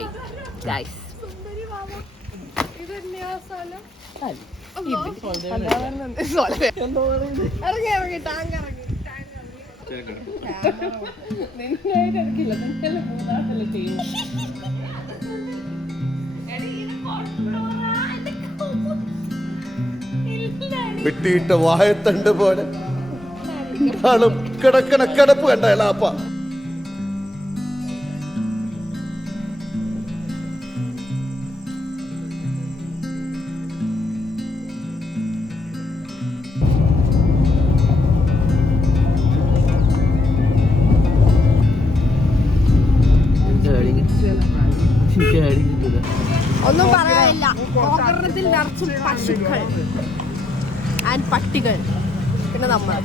Try guys. വെട്ടിയിട്ട വായത്തണ്ട് പോലെ കിടക്കണ കിടപ്പ് കണ്ട എലാപ്പ. ഒന്നും പറയാനില്ല. ഗോകർണത്തിൽ നിറച്ചും പശുക്കൾ ആൻഡ് പട്ടികൾ, പിന്നെ നമ്മൾ.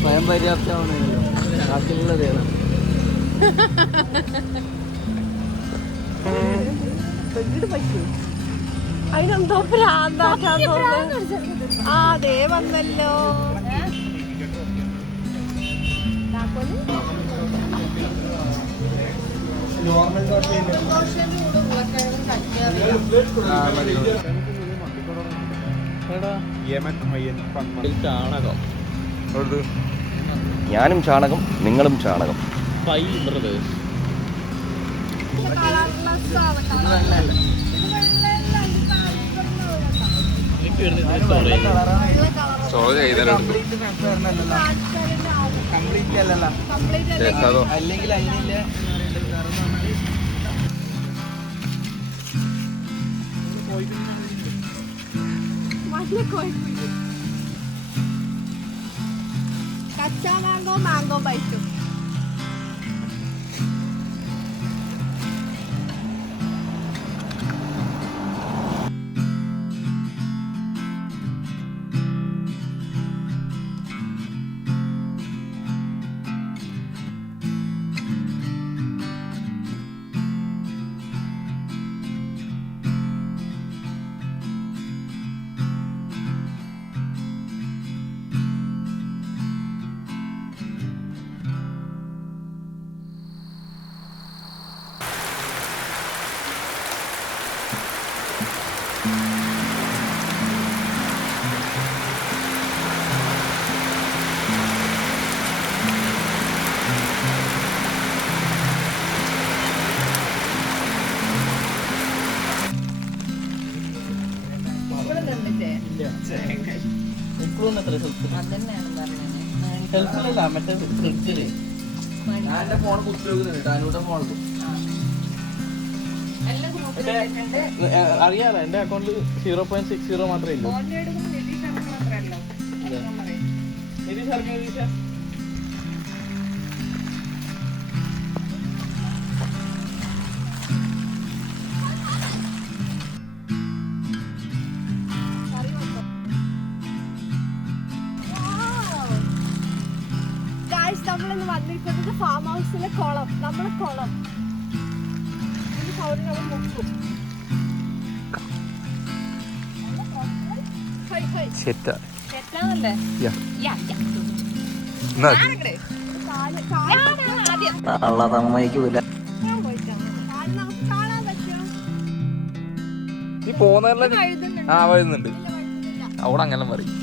സ്വയം പര്യാപ്തമാണല്ലോ ബാക്കിയുള്ളതേതാണ്. അതിനെന്തോ ഭ്രാന്താക്കാൻ തോന്നുന്നു. ആ അതേ വന്നല്ലോ. ഞാനും ചാണകം, നിങ്ങളും ചാണകം. അല്ലെങ്കിൽ അതിനില്ല കച്ചാ മാങ്കോ മാങ്കോ ബൈറ്റും. ഹെൽപ്ഫുള്ളല്ല മറ്റേ ഫ്രിഡ്ജില്. ഞാൻ എന്റെ ഫോൺ കുത്തി വെക്കുന്നുണ്ട്. ടാനൂടെ ഫോൺ അറിയാലോ. എന്റെ അക്കൗണ്ടിൽ 0.60 മാത്രമേ ഉള്ളൂ. നമ്മളിന്ന് വന്നിരിക്കുന്നത് ഫാം ഹൗസിലെ കുളം. നമ്മളെ കുളം ഈ പോന്നല്ല വരുന്നുണ്ട് അവിടെ അങ്ങനെ പറയും.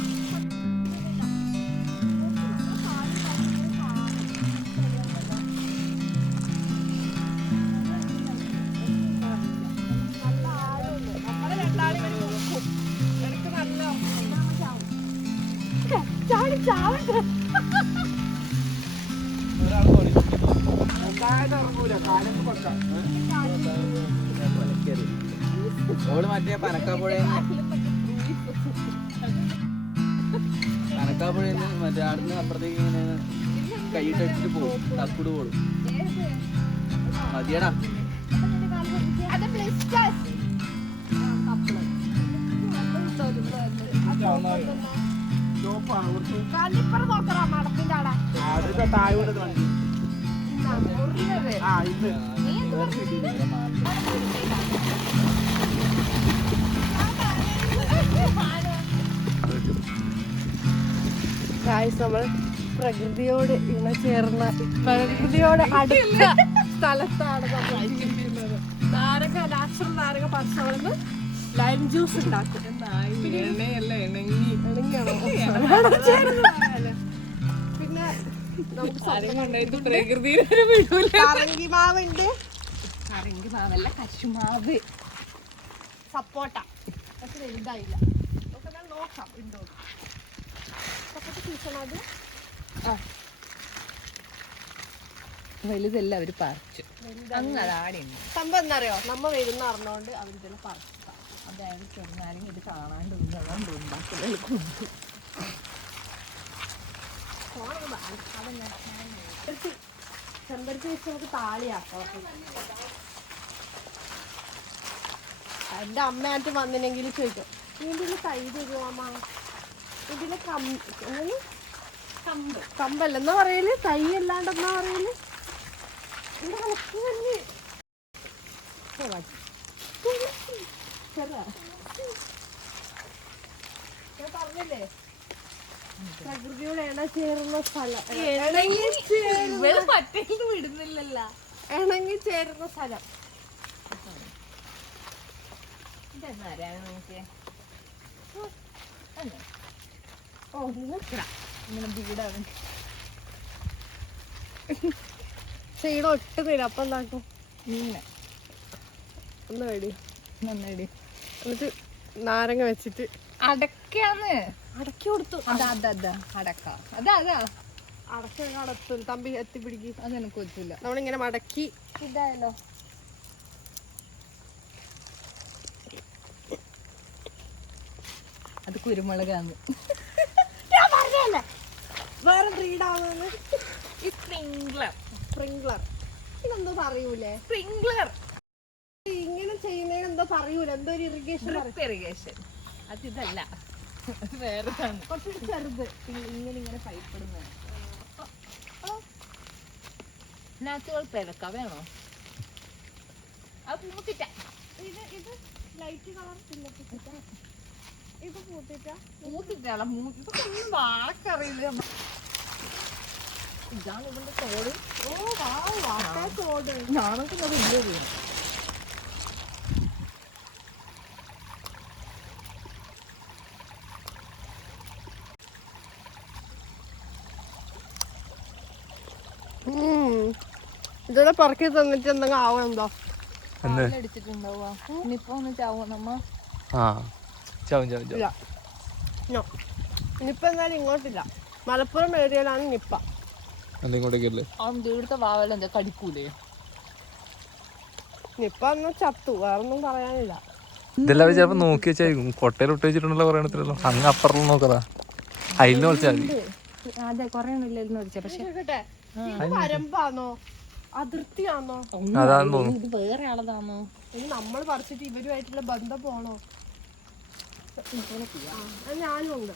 ഓള് മറ്റേ പനക്കാപ്പുഴന്ന് മറ്റേ ആടുന്ന് അപ്പുറത്തേക്ക് ഇങ്ങനെ കൈയിട്ടടിച്ചിട്ട് പോകും. തക്കൂട് പോളും മതിയടാ. കല്ലിപ്പുറം നോക്കറാ മടത്തിന്റെ അവിടെ നമ്മൾ പ്രകൃതിയോട് ഇണചേർന്ന പ്രകൃതിയോട് അടുത്ത സ്ഥലത്താണ് നമ്മൾ ജീവിക്കുന്നത്. നാച്ചുറൽ നാരക പറിച്ചവിടുന്ന് ലൈം ജ്യൂസ് ഉണ്ടാക്കും. പിന്നെ പറങ്കിമാവുണ്ട്, പറങ്കിമാവല്ല കശുമാവ്, സപ്പോട്ട പക്ഷെ വലുതായില്ല. നമുക്ക് നോക്കാം ഉണ്ടോ സപ്പോട്ട സീസൺ. അത് വലുതല്ല അവര് പറിച്ചു. സംഭവം എന്താ അറിയോ, നമ്മ വരുന്ന അറിഞ്ഞോണ്ട് അവരിതെല്ലാം പറിച്ചു. അതായത് ചെറുനാരങ്ങ ഇത് കാണാണ്ട് ഉണ്ടാക്കല് ചെമ്പരത്തി വെച്ച് നമുക്ക് താളിയാക്കാം. എന്റെ അമ്മയായിട്ട് വന്നില്ലെങ്കിൽ ചോദിക്കും, ഇതിന് തൈ തരുമോ അമ്മ? ഇതിന് കമ്പല്ല എന്നാ പറയല്, തൈ അല്ലാണ്ട് എന്നാ പറയല്? ഞാൻ പറഞ്ഞില്ലേ പ്രകൃതിയോട് ഇണചേരുന്ന സ്ഥലം, വിടുന്നില്ലല്ല. ഇണങ്ങി ചേരുന്ന സ്ഥലം. ഓ ഇങ്ങനെ വീടാണ് ചെയ്യണം ഒട്ടും തരും. അപ്പൊ എന്താക്കും, ഒന്ന് വേടി നന്നായി എന്നിട്ട് നാരങ്ങ വെച്ചിട്ട് അടക്കാന്ന് അടക്കി കൊടുത്തു. അതാ അടക്ക അതാ അടക്ക കടത്തും തമ്പി എത്തിപ്പിടിക്ക്. അതെനിക്ക് പറ്റില്ല. നമ്മളിങ്ങനെ മടക്കി ഇതായല്ലോ. അത് കുരുമുളകാന്ന്. ഞാൻ പറഞ്ഞല്ലേ വേറെ ബ്രീഡാവുന്ന സ്പ്രിംഗ്ലർ. ഇതെന്തോ പറയൂലേ, സ്പ്രിംഗ്ലർ ഇങ്ങനെ ചെയ്യുന്നതിന് എന്തോ പറയൂല, എന്തോ ഒരു ഇറിഗേഷൻ. അതിതല്ല, വേറെ കുറച്ചുകൂടി ചെറുത്. ഇങ്ങനെ പൈപ്പിടുന്ന നാച്ചുറൽ പേരക്ക വേണോ? അത് പൂത്തിട്ട ഇത് ലൈറ്റ് കളർ ഇത് പൂത്തിട്ടാള വാഴക്കറിയില്ല. ഇതാണ് ഇതിന്റെ തോട്. തോട് ഞാനൊക്കെ ഇല്ലേ. ഇതെല്ലാം പറക്കി തന്നിട്ട് എന്തെങ്കിലും ആവണെന്തോ അടിച്ചിട്ടുണ്ടാവുക. ഇനിയിപ്പോ ഒന്ന് ചാവും നമ്മ. നിപ്പ എന്നാലും ഇങ്ങോട്ടില്ല. മലപ്പുറം ഏരിയയിലാണ് നിപ്പ. ഇവിടുത്തെ വാവലെന്താ കടിക്കൂലേ? നിപ്പ എന്നാ ചത്തു, വേറൊന്നും പറയാനില്ല. ഇതെല്ലാം ചിലപ്പോ നോക്കി വെച്ചായിരിക്കും. കൊട്ടയിൽ ഇട്ട് വെച്ചിട്ടുണ്ടല്ലോ പറയണത്തില്ലല്ലോ. അങ്ങ് അപ്പുറം നോക്കറാ, അതിൽ വിളിച്ചാൽ മതി. അതെ കൊറേ ഒന്നുമില്ലായിരുന്നു വിളിച്ച. പക്ഷെ വരമ്പാന്നോ അതിർത്തിയാന്നോ അതാന്ന് തോന്നുന്നു. ഇത് വേറെ ആളതാണോ? ഇനി നമ്മൾ പറിച്ചിട്ട് ഇവരുമായിട്ടുള്ള ബന്ധം പോണോ? ഞാനും ഉണ്ട്.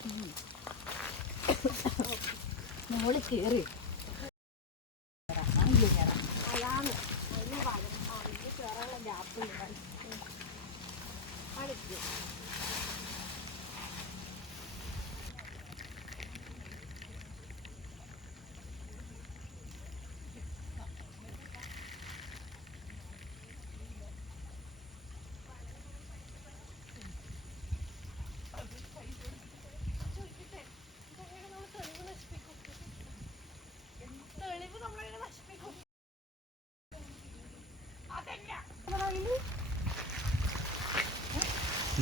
മോള് കേറി അതാണ് കേറാനുള്ള ഗ്യാപ്പ്.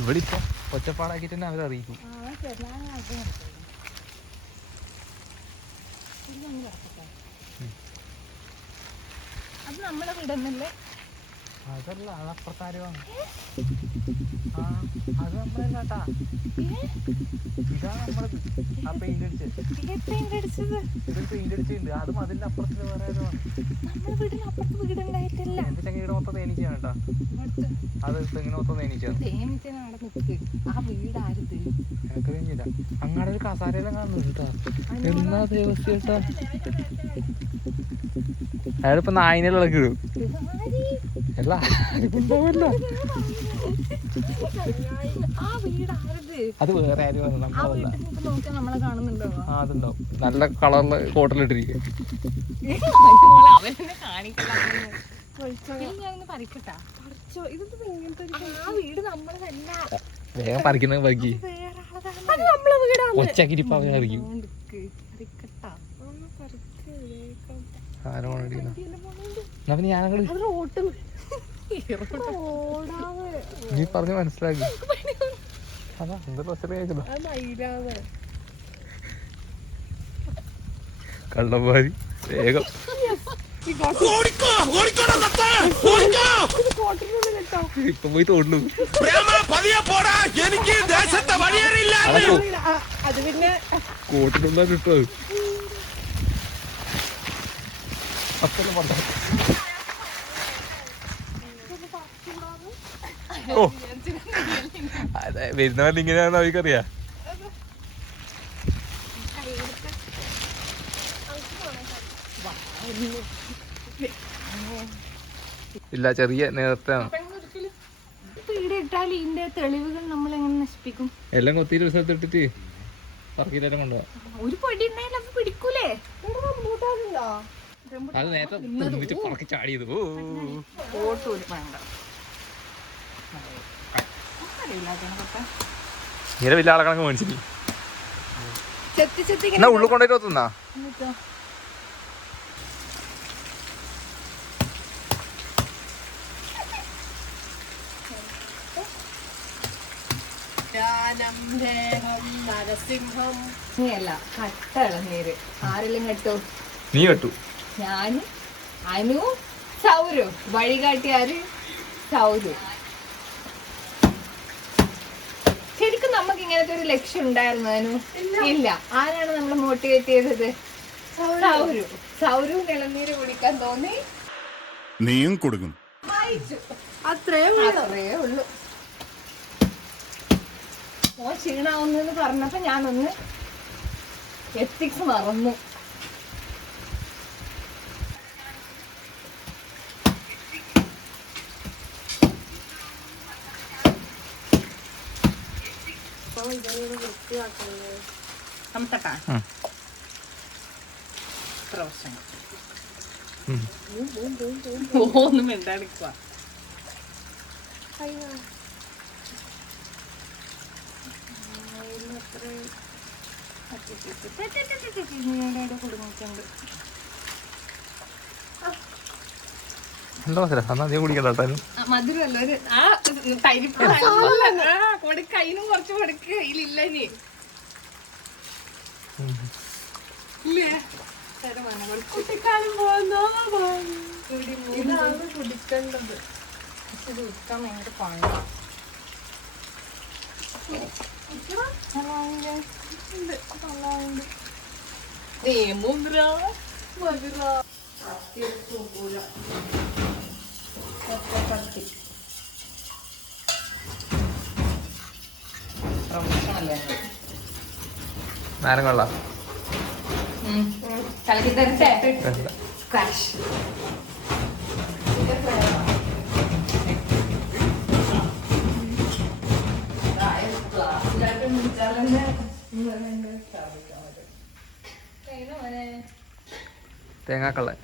ഇവിടെ ഇപ്പൊ ഒറ്റപ്പാടാക്കിട്ട് തന്നെ അവരറിയിക്കും. അത് നമ്മളെ വീടന്നല്ലേ? അതല്ല, അതപ്പുറത്താരുമാണ്. അത് നമ്മളല്ലാട്ടാ, ഇതാണ് നമ്മളത്. ആ പെയിന്റ് അടിച്ചത്, ഇതൊരു പെയിന്റ് അടിച്ചിട്ടുണ്ട്. അതും അതിന്റെ അപ്പുറത്ത് വേറെ ആരോ ആണ്. നമ്മുടെ വീടിന് അപ്പുറത്ത് വീടുണ്ടായിട്ടില്ല. എന്റെ ചങ്ങയുടെ മൊത്തം തേനീച്ചയാണ് കേട്ടാ. അത് തെങ്ങിന് മൊത്തം തേനീച്ചയാണ്. തേനീച്ചയാണ് നിക്ക്. ആ വീട് ആരുത്? അങ്ങാടെ ഒരു കസാരയെല്ലാം കാണുന്നുണ്ട്. എന്നാ ദേവസ്യേട്ടാ അയാളിപ്പോ നായിനെല്ലാം ഇളക്കിടും. അല്ല ഉണ്ടാവില്ല, ആ വീട് ആരുത്? അത് വേറെ ആരും ആ നമ്മളല്ല. വീട്ടിൽ നിന്ന് നോക്കിയാൽ നമ്മളെ കാണുന്നുണ്ടോ? ആ അതുണ്ടാവും. നല്ല കളറില് കോട്ടലിട്ടിരിക്കും. അവനെ കാണിക്കണം. ഞാനൊന്ന് പറിക്കട്ടാ. ആ വീട് നമ്മളതല്ല. വേഗം പറിക്കുന്നത് ബാക്കി അത് നമ്മളെ വീടാണ്. ഒച്ചക്കിരിപ്പ് അവനായിരിക്കും. പറിക്കട്ടാ. ആരോ എന്നാ പിന്നെ ഞാനങ്ങട് അത് റോട്ടും നീ പറഞ്ഞ് മനസ്സിലാക്കി. അതാ എന്ത് പ്രശ്നം കേൾക്കുന്നു. അത് മയിലാണ്. കള്ളന്മാരി വേഗം ഇപ്പൊ പോയി തോണ്ടു. അത് പിന്നെ കോട്ടിട്ടുണ്ടാ കിട്ടോ അപ്പഴും പണ്ട. ഓ അതെ വരുന്നവൻ ഇങ്ങനെയാണെന്ന് അവർക്കറിയാ. ഇല്ല ചെറിയ നേരത്തെയാണ്. വീട് ഇട്ടാൽ ഇതിന്റെ തെളിവുകൾ നമ്മൾ എങ്ങനെ നശിപ്പിക്കും? എല്ലാം കൊത്തിയിട്ട് ഒരു സ്ഥലത്ത് ഇട്ടിട്ട് പറക്കിലെല്ലാം കൊണ്ടുപോവാ. ഒരു പൊടി ഉണ്ടായാലും അത് പിടിക്കൂലേ? അത് നേരത്തെ തിന്നിട്ട് പറക്കി ചാടിയത്. ഓ ഇങ്ങനെ വലിയ ആളെ കണക്ക് മേടിച്ചിട്ട് ചെത്തി ചെത്തി എന്നാ ഉള്ളിൽ കൊണ്ടുപോയിട്ട് ഒത്തുന്നാ. നരസിംഹം ഇങ്ങനെയല്ല, കട്ട ഇളനീര്. ആരെല്ലാം കെട്ടു? നീ കെട്ടു. ഞാന്, അനു, സൗരു. വഴികാട്ടിയാര് സൗരു. ശരിക്കും നമുക്ക് ഇങ്ങനത്തെ ഒരു ലക്ഷ്യം ഉണ്ടായിരുന്നു അനു? ഇല്ല. ആരാണ് നമ്മളെ മോട്ടിവേറ്റ് ചെയ്തത്? സൗരു. സൗരു ഇളനീര് കുടിക്കാൻ തോന്നി, നീയും കൊടുക്കും. അത്രേ ഉള്ളൂ. ഓ ക്ഷീണാവുന്നെന്ന് പറഞ്ഞപ്പോ ഞാനൊന്ന് എത്തിക്സ് മറന്നു. ഒന്നും മിണ്ടാടിക്കുക. കുടുങ്ങിട്ടുണ്ട്. എന്താ മനസ്സിലാ അന്നാ അധികം കുടിക്കട്ടോ. മധുരമല്ല, ഒരു ആ തരിപ്പ് കൊടുക്ക. അതിനും കുറച്ച് കൊടുക്ക. ഇതിലില്ല ഇനി. കുട്ടിക്കാലം പോകുന്നോ ഇതാണ് കുടിക്കേണ്ടത്. ഇത് കുടിക്കാൻ ഭയങ്കര പാടാണ്. നേരം കൊള്ളാം. കലക്കി തരട്ടെ? സ്ക്വാഷ്. തേങ്ങാക്കള്ളൻ